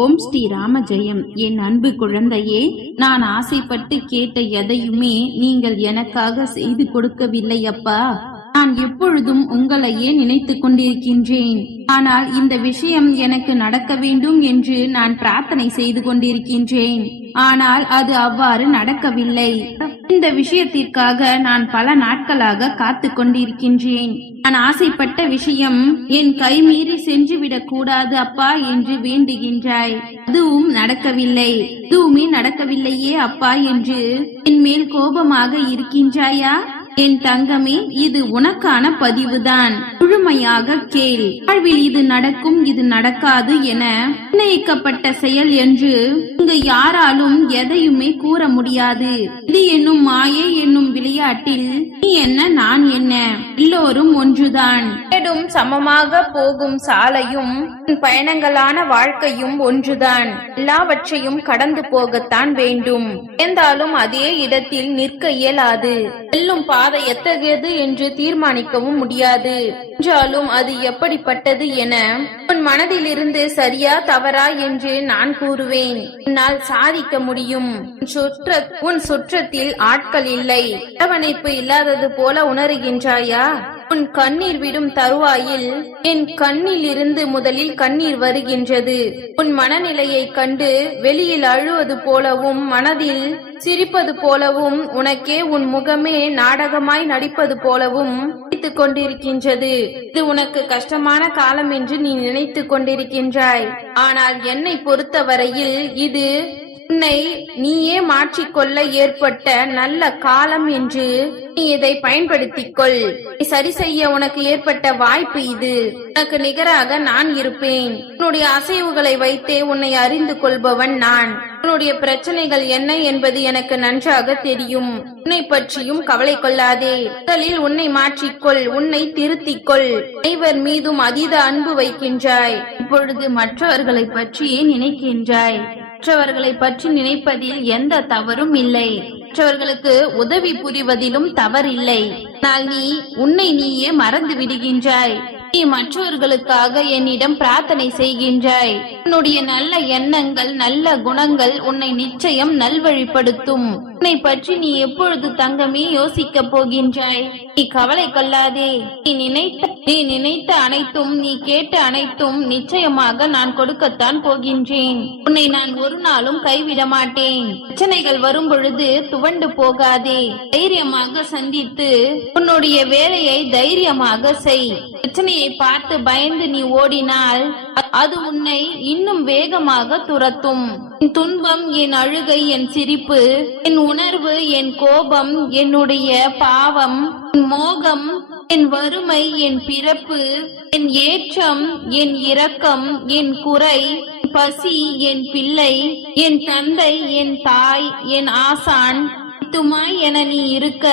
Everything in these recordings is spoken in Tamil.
ஓம் ஸ்ரீ ராம ஜெயம். என் அன்பு குழந்தையே நான் ஆசைப்பட்டு கேட்ட எதையுமே நீங்கள் எனக்காக செய்து கொடுக்கவில்லை அப்பா. நான் எப்பொழுதும் உங்களையே நினைத்துக் கொண்டிருக்கின்றேன். ஆனால் இந்த விஷயம் எனக்கு நடக்க வேண்டும் என்று நான் பிரார்த்தனை செய்து கொண்டிருக்கின்றேன். ஆனால் அது அவ்வாறு நடக்கவில்லை. இந்த விஷயத்திற்காக நான் பல நாட்களாக காத்து கொண்டிருக்கின்றேன். நான் ஆசைப்பட்ட விஷயம் என் கை மீறி சென்று விடக் கூடாது அப்பா என்று வேண்டுகின்றாய். அதுவும் நடக்கவில்லை. எதுவுமே நடக்கவில்லையே அப்பா என்று என் மேல் கோபமாக இருக்கின்றாயா? என் தங்கமே இது உனக்கான பதிவுதான். முழுமையாக கேள். வாழ்வில் இது நடக்கும் இது நடக்காது என நிர்ணயிக்கப்பட்ட செயல் என்று இங்கு யாராலும் எதையுமே கூற முடியாது. இது என்னும் மாயை என்னும் விளையாட்டில் நீ என்ன நான் என்ன? எல்லோரும் ஒன்றுதான். சமமாக போகும் சாலையும் பயணங்களான வாழ்க்கையும் ஒன்றுதான். எல்லாவற்றையும் கடந்து போகத்தான் வேண்டும். இருந்தாலும் அதே இடத்தில் நிற்க இயலாது. செல்லும் பாதை எத்தகையது என்று தீர்மானிக்கவும் முடியாது. என்றாலும் அது எப்படிப்பட்டது என உன் மனதிலிருந்து சரியா தவறா என்று நான் கூறுவேன். உன்னால் சாதிக்க முடியும். உன் சுற்ற உன் சுற்றத்தில் ஆட்கள் இல்லை. அரவணைப்பு இல்லாதது போல உணர்கின்றாயா? உன் கண்ணீர் விடும் தருவாயில் என் கண்ணில் இருந்து முதலில் கண்ணீர் வருகின்றது. உன் மனநிலையை கண்டு வெளியில் அழுவது போலவும் மனதில் சிரிப்பது போலவும் உனக்கே உன் முகமே நாடகமாய் நடிப்பது போலவும் நினைத்துக் கொண்டிருக்கின்றது. இது உனக்கு கஷ்டமான காலம் என்று நீ நினைத்துக் கொண்டிருக்கின்றாய். ஆனால் என்னை பொறுத்தவரையில் இது உன்னை நீயே மாற்றிக்கொள்ள ஏற்பட்ட நல்ல காலம் என்று நீ இதை பயன்படுத்திக் கொள் நீ சரி செய்ய உனக்கு ஏற்பட்ட வாய்ப்பு இது. உனக்கு நிகராக நான் இருப்பேன். உன்னுடைய அசைவுகளை வைத்தே உன்னை அறிந்து கொள்பவன் நான். உன்னுடைய பிரச்சனைகள் என்ன என்பது எனக்கு நன்றாக தெரியும். உன்னை பற்றியும் கவலை கொள்ளாதே. முதலில் உன்னை மாற்றிக்கொள். உன்னை திருத்திக்கொள். அனைவர் மீதும் அதீத அன்பு வைக்கின்றாய். இப்பொழுது மற்றவர்களை பற்றியே நினைக்கின்றாய். மற்றவர்களை பற்றி நினைப்பதில் எந்த தவறும் இல்லை. மற்றவர்களுக்கு உதவி புரிவதிலும் தவறில்லை. ஆனால் நீ உன்னை நீயே மறந்து விடுகின்றாய். நீ மற்றவர்களுக்காக என்னிடம் பிரார்த்தனை செய்கின்றாய். உன்னுடைய நல்ல எண்ணங்கள் நல்ல குணங்கள் உன்னை நிச்சயம் நல்வழிப்படுத்தும். உன்னை பற்றி நீ எப்பொழுது தங்கமே யோசிக்க போகின்றாய்? நீ கவலை கொள்ளாதே. நீ நினைத்த நீ நினைத்த அனைத்தும் நீ கேட்ட அனைத்தும் நிச்சயமாக நான் கொடுக்கத்தான் போகின்றேன். உன்னை நான் ஒரு நாளும் கைவிட மாட்டேன். பிரச்சனைகள் வரும் பொழுது துவண்டு போகாதே. தைரியமாக சந்தித்து உன்னுடைய வேலையை தைரியமாக செய். பிரச்சனையை பார்த்து பயந்து நீ ஓடினால் அது உன்னை இன்னும் வேகமாக துரத்தும். என் துன்பம் என் அழுகை என் சிரிப்பு என் உணர்வு என் கோபம் என்னுடைய பாவம் என் மோகம் என் வறுமை என் பிறப்பு என் ஏற்றம் என் இரக்கம் என் குறை பசி என் பிள்ளை என் தந்தை என் தாய் என் ஆசான் துமாய் என நீ இருக்க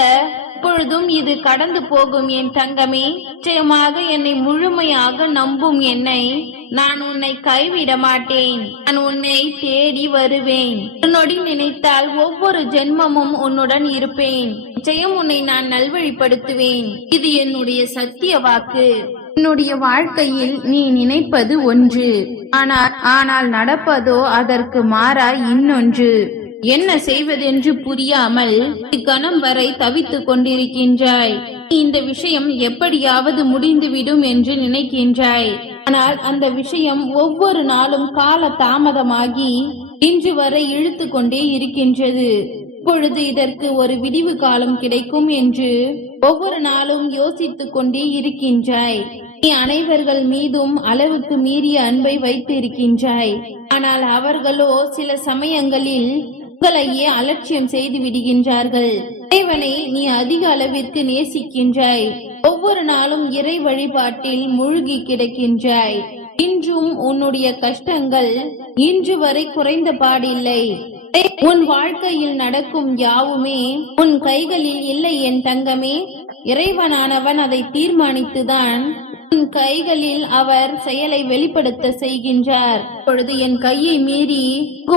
எப்பொழுதும் இது கடந்து போகும் என் தங்கமே நிச்சயமாக என்னை முழுமையாக நம்பும் என்னை. நான் உன்னை கைவிட மாட்டேன். நான் உன்னை தேடி வருவேன். உன்னோடி நினைத்தால் ஒவ்வொரு ஜென்மமும் உன்னுடன் இருப்பேன். நிச்சயம் உன்னை நான் நல்வழிப்படுத்துவேன். இது என்னுடைய சத்திய வாக்கு. என்னுடைய வாழ்க்கையில் நீ நினைப்பது ஒன்று. ஆனால் ஆனால் நடப்பதோ அதற்கு மாறாய் இன்னொன்று. என்ன செய்வதென்று புரியாமல் கணம் வரை தவித்துக் கொண்டிருக்கின்றாய். இந்த விஷயம் எப்படியாவது முடிந்துவிடும் என்று நினைக்கின்றாய். ஆனால் அந்த விஷயம் ஒவ்வொரு நாளும் கால தாமதமாகி இன்று வரை இழுத்து கொண்டே இருக்கின்றது. இப்பொழுது இதற்கு ஒரு விடிவு காலம் கிடைக்கும் என்று ஒவ்வொரு நாளும் யோசித்துக் கொண்டே இருக்கின்றாய். நீ அனைவர்கள் மீதும் அளவுக்கு மீறிய அன்பை வைத்து இருக்கின்றாய் ஆனால் அவர்களோ சில சமயங்களில் உங்களையே அலட்சியம் செய்து விடுகின்றார்கள். இறைவனை நீ அதிக அளவிற்கு நேசிக்கின்றாய். ஒவ்வொரு நாளும் இறை வழிபாட்டில் மூழ்கி கிடக்கின்றாய். இன்றும் உன்னுடைய கஷ்டங்கள் இன்று வரை குறைந்த பாடில்லை. உன் வாழ்க்கையில் நடக்கும் யாவுமே உன் கைகளில் இல்லை என் தங்கமே இறைவனானவன் அதை தீர்மானித்துதான் உன் கைகளில் அவர் செயலை வெளிப்படுத்த செய்கின்றார். இப்பொழுது என் கையை மீறி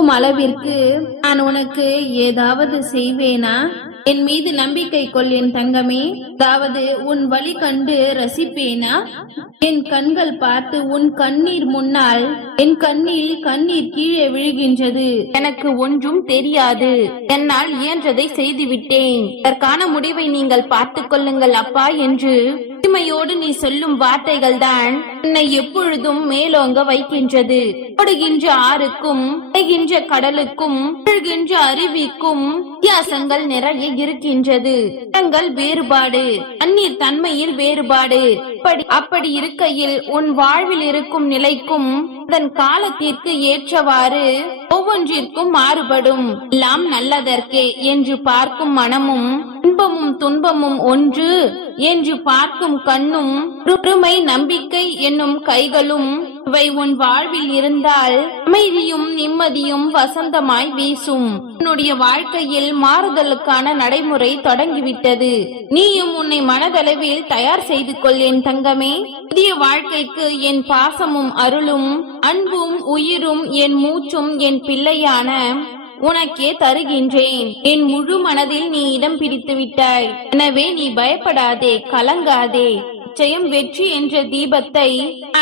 அளவிற்கு நான் உனக்கு ஏதாவது செய்வேனா? என் மீது நம்பிக்கை கொள் என் தங்கமே. அதாவது உன் வழி கண்டு ரசிப்பேனா? என் கண்கள் பார்த்து உன் கண்ணீர் முன்னால் என் கண்ணில் கண்ணீர் கீழே விழுகின்றது. எனக்கு ஒன்றும் தெரியாது. என்னால் இயன்றதை செய்துவிட்டேன். அதற்கான முடிவை நீங்கள் பார்த்துக் கொள்ளுங்கள் அப்பா என்று பெருமையோடு நீ சொல்லும் வார்த்தைகள் தான் என்னை எப்பொழுதும் மேலோங்க வைக்கின்றது. ஓடுகின்ற ஆறுக்கும் அடைகின்ற கடலுக்கும் விழுகின்ற அருவிக்கும் வித்தியாசங்கள் நிறைய இருக்கின்றது. இடங்கள் வேறுபாடு தண்ணீர் தன்மையில் வேறுபாடு. அப்படி அப்படி இருக்கையில் உன் வாழ்வில் இருக்கும் நிலைக்கும் அதன் காலத்திற்கு ஏற்றவாறு ஒவ்வொன்றிற்கும் மாறுபடும். எல்லாம் நல்லதற்கே என்று பார்க்கும் மனமும் இன்பமும் துன்பமும் ஒன்று என்று பார்க்கும் கண்ணும் ஒருமை நம்பிக்கை என்னும் கைகளும் இவை உன் வாழ்வில் இருந்தால் அமைதியும் நிம்மதியும் வசந்தமாய் வீசும். உன்னுடைய வாழ்க்கையில் மாறுதலுக்கான நடைமுறை தொடங்கிவிட்டது. நீயும் உன்னை மனதளவில் தயார் செய்து கொள் என் தங்கமே. புதிய வாழ்க்கைக்கு என் பாசமும் அருளும் அன்பும் உயிரும் என் மூச்சும் என் பிள்ளையான உனக்கே தருகின்றேன். என் முழு மனதில் நீ இடம் பிடித்து விட்டாய். எனவே நீ பயப்படாதே கலங்காதே. நிச்சயம் வெற்றி என்ற தீபத்தை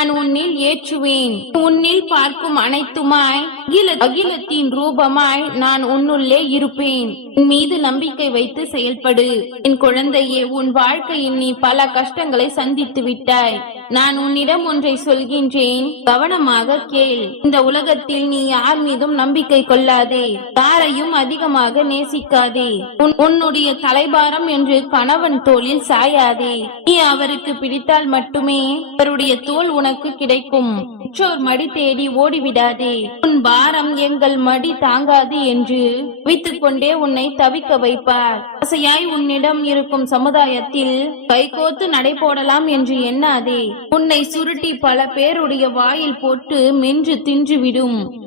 நான் உன்னில் ஏற்றுவேன். உன்னில் பார்க்கும் அனைத்துமாய் அகில அகிலத்தின் ரூபமாய் நான் உன்னுள்ளே இருப்பேன். உன் மீது நம்பிக்கை வைத்து செயல்படு. என் குழந்தையே உன் வாழ்க்கையில் நீ பல கஷ்டங்களை சந்தித்து விட்டாய். நான் உன்னிடம் ஒன்றை சொல்கின்றேன். கவனமாக கேள். இந்த உலகத்தில் நீ யார் மீதும் நம்பிக்கை கொள்ளாதே. யாரையும் அதிகமாக நேசிக்காதே. உன்னுடைய தலைபாரம் என்று கணவன் தோளில் சாயாதே. நீ அவருக்கு பிடித்தால் மட்டுமே அவருடைய தோல் உனக்கு கிடைக்கும். பெற்றோர் மடி தேடி ஓடிவிடாதே. உன் பாரம் எங்கள் மடி தாங்காது என்று வைத்துக் கொண்டே உன்னை தவிக்க வைப்பார். ஆசையாய் உன்னிடம் இருக்கும் சமுதாயத்தில் கைகோத்து நடை போடலாம் என்று எண்ணாதே. உன்னை சுருட்டி பல பேருடைய வாயில் போட்டு மென்று தின்றுவிடும்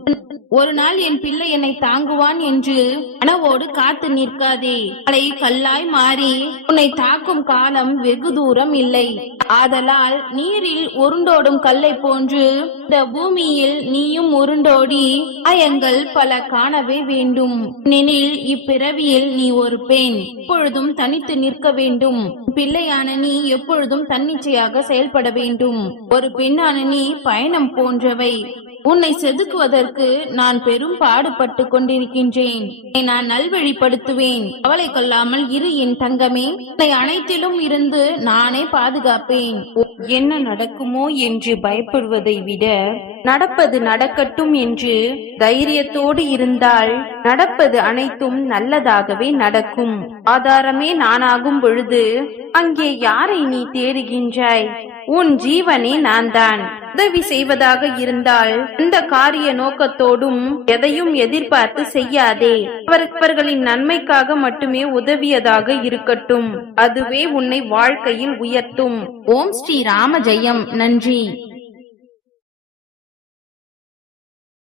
ஒரு நாள் என் பிள்ளை என்னை தாங்குவான் என்று கனவோடு காத்து நிற்காதே. அலை கல்லாய் மாறி உன்னை தாக்கும் காலம் வெகு தூரம் இல்லை. ஆதலால் நீரில் உருண்டோடும் கல்லை போன்று இந்த பூமியில் நீயும் உருண்டோடி அயங்கள் பல காணவே வேண்டும். நெனில் இப்பிறவியில் நீ ஒரு பெண். எப்பொழுதும் தனித்து நிற்க வேண்டும். பிள்ளையான நீ எப்பொழுதும் தன்னிச்சையாக செயல்பட வேண்டும். ஒரு பெண்ணான நீ பயணம் போன்றவை. உன்னை செதுக்குவதற்கு நான் பெரும் பாடுபட்டு கொண்டிருக்கின்றேன். நான் நல்வழிப்படுத்துவேன். கவலை கொள்ளாமல் இரு என் தங்கமே. உன்னை அனைத்திலும் இருந்து நானே பாதுகாப்பேன். என்ன நடக்குமோ என்று பயப்படுவதை விட நடப்பது நடக்கட்டும் என்று தைரியத்தோடு இருந்தால் நடப்பது அனைத்தும் நல்லதாகவே நடக்கும். ஆதாரமே நானாகும் பொழுது அங்கே யாரை நீ தேடுகின்றாய்? உன் ஜீவனே நான் தான் உதவி செய்வதாக இருந்தால் அந்த காரிய நோக்கத்தோடும் எதையும் எதிர்பார்த்து செய்யாதே. அவரவர்களின் நன்மைக்காக மட்டுமே உதவியதாக இருக்கட்டும். அதுவே உன்னை வாழ்க்கையில் உயர்த்தும். ஓம் ஸ்ரீ ராம ஜெயம். நன்றி.